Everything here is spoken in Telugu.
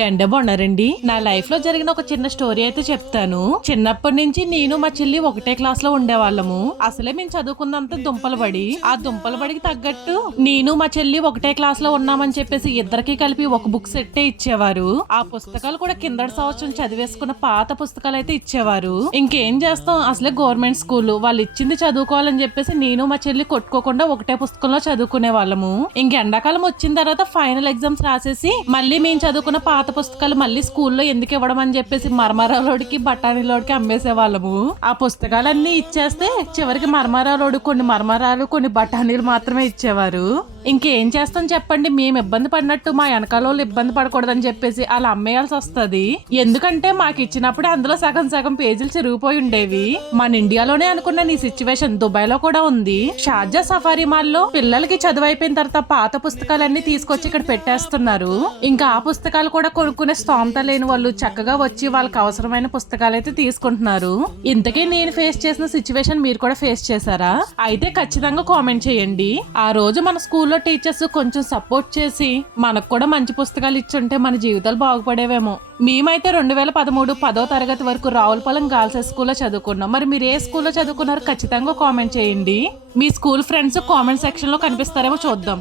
ఎండ బాగున్నారండి. నా లైఫ్ లో జరిగిన ఒక చిన్న స్టోరీ అయితే చెప్తాను. చిన్నప్పటి నుంచి నేను మా చెల్లి ఒకటే క్లాస్ లో ఉండేవాళ్ళము. అసలే మేము చదువుకున్నంత దుంపల బడి. ఆ దుంపల బడికి తగ్గట్టు నేను మా చెల్లి ఒకటే క్లాస్ లో ఉన్నామని చెప్పేసి ఇద్దరికి కలిపి ఒక బుక్ సెట్టే ఇచ్చేవారు. ఆ పుస్తకాలు కూడా కిందటి సంవత్సరం చదివేసుకున్న పాత పుస్తకాలు అయితే ఇచ్చేవారు. ఇంకేం చేస్తాం, అసలే గవర్నమెంట్ స్కూల్, వాళ్ళు ఇచ్చింది చదువుకోవాలని చెప్పేసి నేను మా చెల్లి కొట్టుకోకుండా ఒకటే పుస్తకంలో చదువుకునే వాళ్ళము. ఇంక ఎండాకాలం వచ్చిన తర్వాత ఫైనల్ ఎగ్జామ్స్ రాసేసి మళ్ళీ మేము చదువుకున్న పాత పుస్తకాలు మళ్ళీ స్కూల్లో ఎందుకు ఇవ్వడం అని చెప్పేసి మరమరాలోడికి బఠానీలోడికి అమ్మేసే వాళ్ళము. ఆ పుస్తకాలన్నీ ఇచ్చేస్తే చివరికి మరమరాలోడు కొన్ని మరమరాలు కొన్ని బఠానీలు మాత్రమే ఇచ్చేవారు. ఇంకేం చేస్తాం చెప్పండి, మేము ఇబ్బంది పడినట్టు మా వెనకాల వాళ్ళు ఇబ్బంది పడకూడదని చెప్పేసి అలా అమ్మేయాల్సి వస్తుంది. ఎందుకంటే మాకు ఇచ్చినప్పుడే అందులో సగం సగం పేజీలు చిరిగిపోయి ఉండేవి. మన ఇండియాలోనే అనుకున్న ఈ సిచ్యువేషన్ దుబాయ్ లో కూడా ఉంది. షార్జా సఫారీ మాల్ లో పిల్లలకి చదువు అయిపోయిన తర్వాత పాత పుస్తకాలన్నీ తీసుకొచ్చి ఇక్కడ పెట్టేస్తున్నారు. ఇంకా ఆ పుస్తకాలు కూడా కొనుక్కునే స్తోమత లేని వాళ్ళు చక్కగా వచ్చి వాళ్ళకి అవసరమైన పుస్తకాలు అయితే తీసుకుంటున్నారు. ఇంతకీ నేను ఫేస్ చేసిన సిచ్యువేషన్ మీరు కూడా ఫేస్ చేశారా? అయితే ఖచ్చితంగా కామెంట్ చేయండి. ఆ రోజు మన స్కూల్లో టీచర్స్ కొంచెం సపోర్ట్ చేసి మనకు కూడా మంచి పుస్తకాలు ఇచ్చుంటే మన జీవితాలు బాగుపడేవేమో. మేమైతే 2013 10వ తరగతి వరకు రావులపాలెం గర్ల్స్ స్కూల్లో చదువుకున్నాం. మరి మీరు ఏ స్కూల్లో చదువుకున్నారో ఖచ్చితంగా కామెంట్ చేయండి. మీ స్కూల్ ఫ్రెండ్స్ కామెంట్ సెక్షన్ లో కనిపిస్తారేమో చూద్దాం.